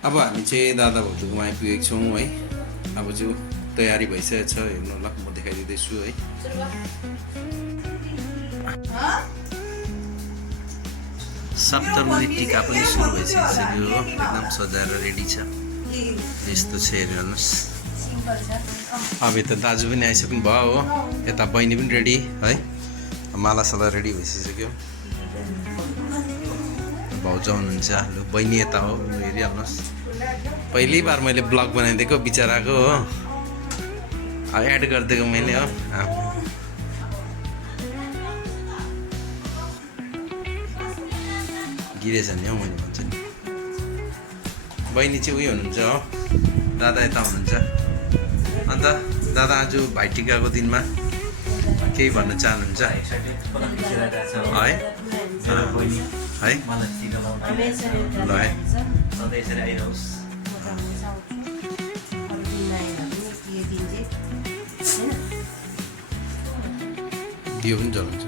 अब हामी चाहिँ दादा भाउजूकोमा आइपुगेको छौँ है। अब चाहिँ तयारी भइसकेको छ, हेर्नु होला म देखाइदिँदैछु है। सप्तमी टिका पनि सुरु भइसकिसक्यो हो, एकदम सजाएर रेडी छ। यस्तो छ हेर्नुहोस्। अब यता दाजु पनि आइसक्नु भयो हो, यता बहिनी पनि रेडी है। मालासाला रेडी भइसक्यो। भाउजू हुनुहुन्छ, लु बहिनी यता हो, हेरिहाल्नुहोस्। पहिलै बार मैले ब्लग बनाइदिएको बिचराको हो, एड गरिदिएको मैले हो। गिरेछ नि हौ, मैले भन्छु नि। बहिनी चाहिँ उयो हुनुहुन्छ हो, दादा यता हुनुहुन्छ। अन्त दादा आज भाइटिकाको दिनमा केही भन्न चाहनुहुन्छ है? है ल है, दियो पनि जलाउँछ।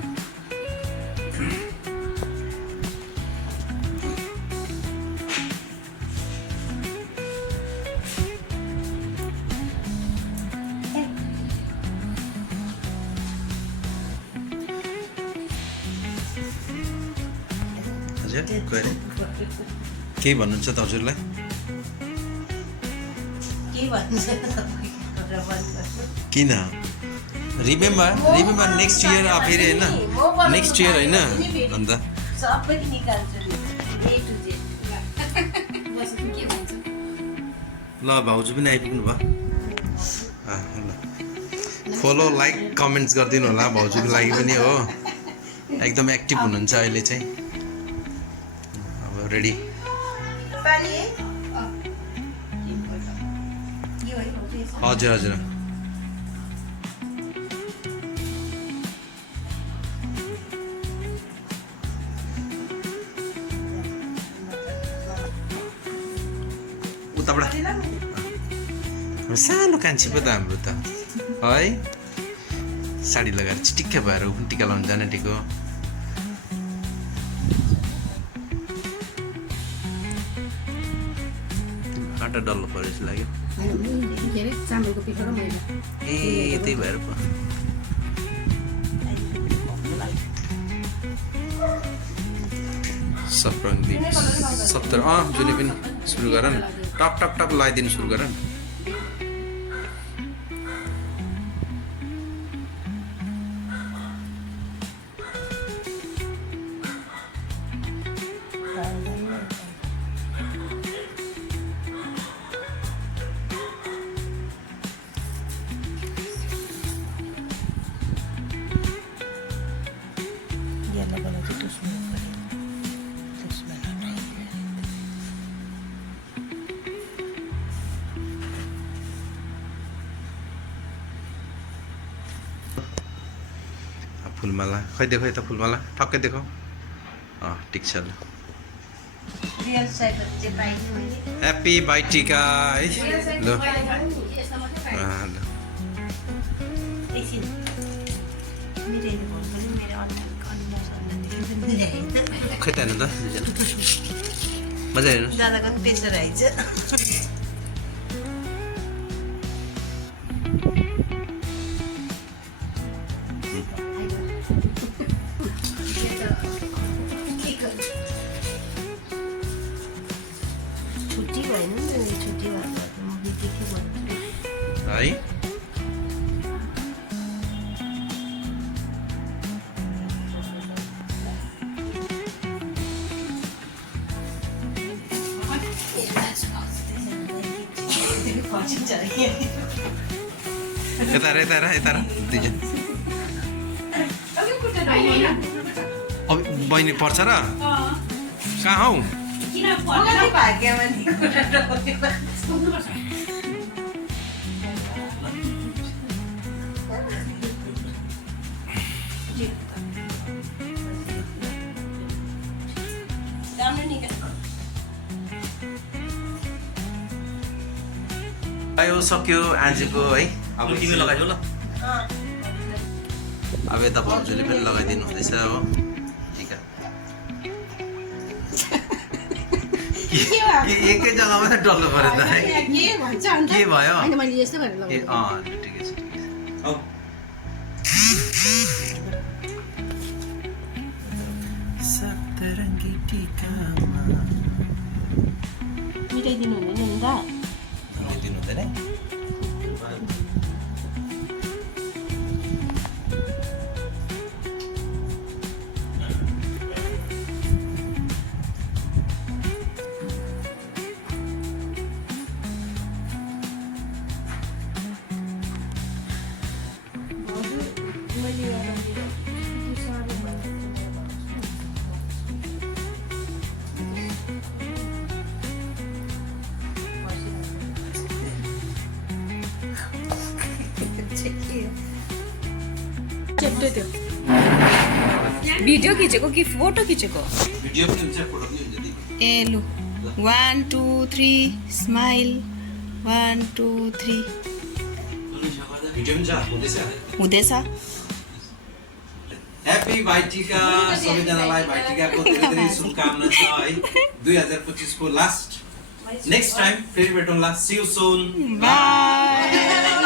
केही भन्नुहुन्छ त हजुरलाई? किन? रिमेम्बर नेक्स्ट इयर फेरि होइन, नेक्स्ट इयर होइन। अन्त ल भाउजू पनि आइपुग्नु भयो। फलो लाइक कमेन्ट्स गरिदिनु होला भाउजूको लागि पनि हो, एकदम एक्टिभ हुनुहुन्छ अहिले चाहिँ। अब रेडी हजुर हजुर। उताबाट सानो कान्छी पो त हाम्रो त है, साडी लगाएर चिटिक्क भएर ऊ पनि टिका लाउनु जान टिको। काँटा डल्लो पऱ्यो जस्तो लाग्यो। ए त्यही भएर पो। सप्तमी 70 जुनै पनि सुरु गर न, टक टक टक लगाइदिनु सुरु गर न। फुलमाला खै देखो यता फुलमाला ठक्कै देखो। ठिक छ ल। ह्याप्पी भाइटिका है ल। खै त हेर्नु त मजा हेर्नु। है यता दुईजना अब बहिनी पर्छ र कहाँ हौ? आयो सक्यो आजको है। अब तिमी लगाइदिउ ल। अब यता भाउजूले पनि लगाइदिनु हुँदैछ हो टिका। एकै जग्गामा त डल्लो पऱ्यो त है के भन्छ अन्त के भयो हैन मैले यस्तो गरेर ए लगाएको ठिकै छ ठिकै छ औ सप्तरङ्गी टीकामा मिटाइदिनु हुँदैन नि त दिनु हुँदैन चेप्टो त्यो भिडियो खिचेको कि फोटो खिचेको भिडियो पनि हुन्छ फोटो पनि हुन्छ दिदी ए लु 1 2 3 स्माइल 1 2 3 भिडियो पनि छ हुँदैछ हुँदैछ ह्याप्पी भाइटिका सबैजनालाई भाइटिकाको धेरै धेरै शुभकामना छ है 2025 को लास्ट नेक्स्ट टाइम फेरि भेटौँला सी यू सुन बाई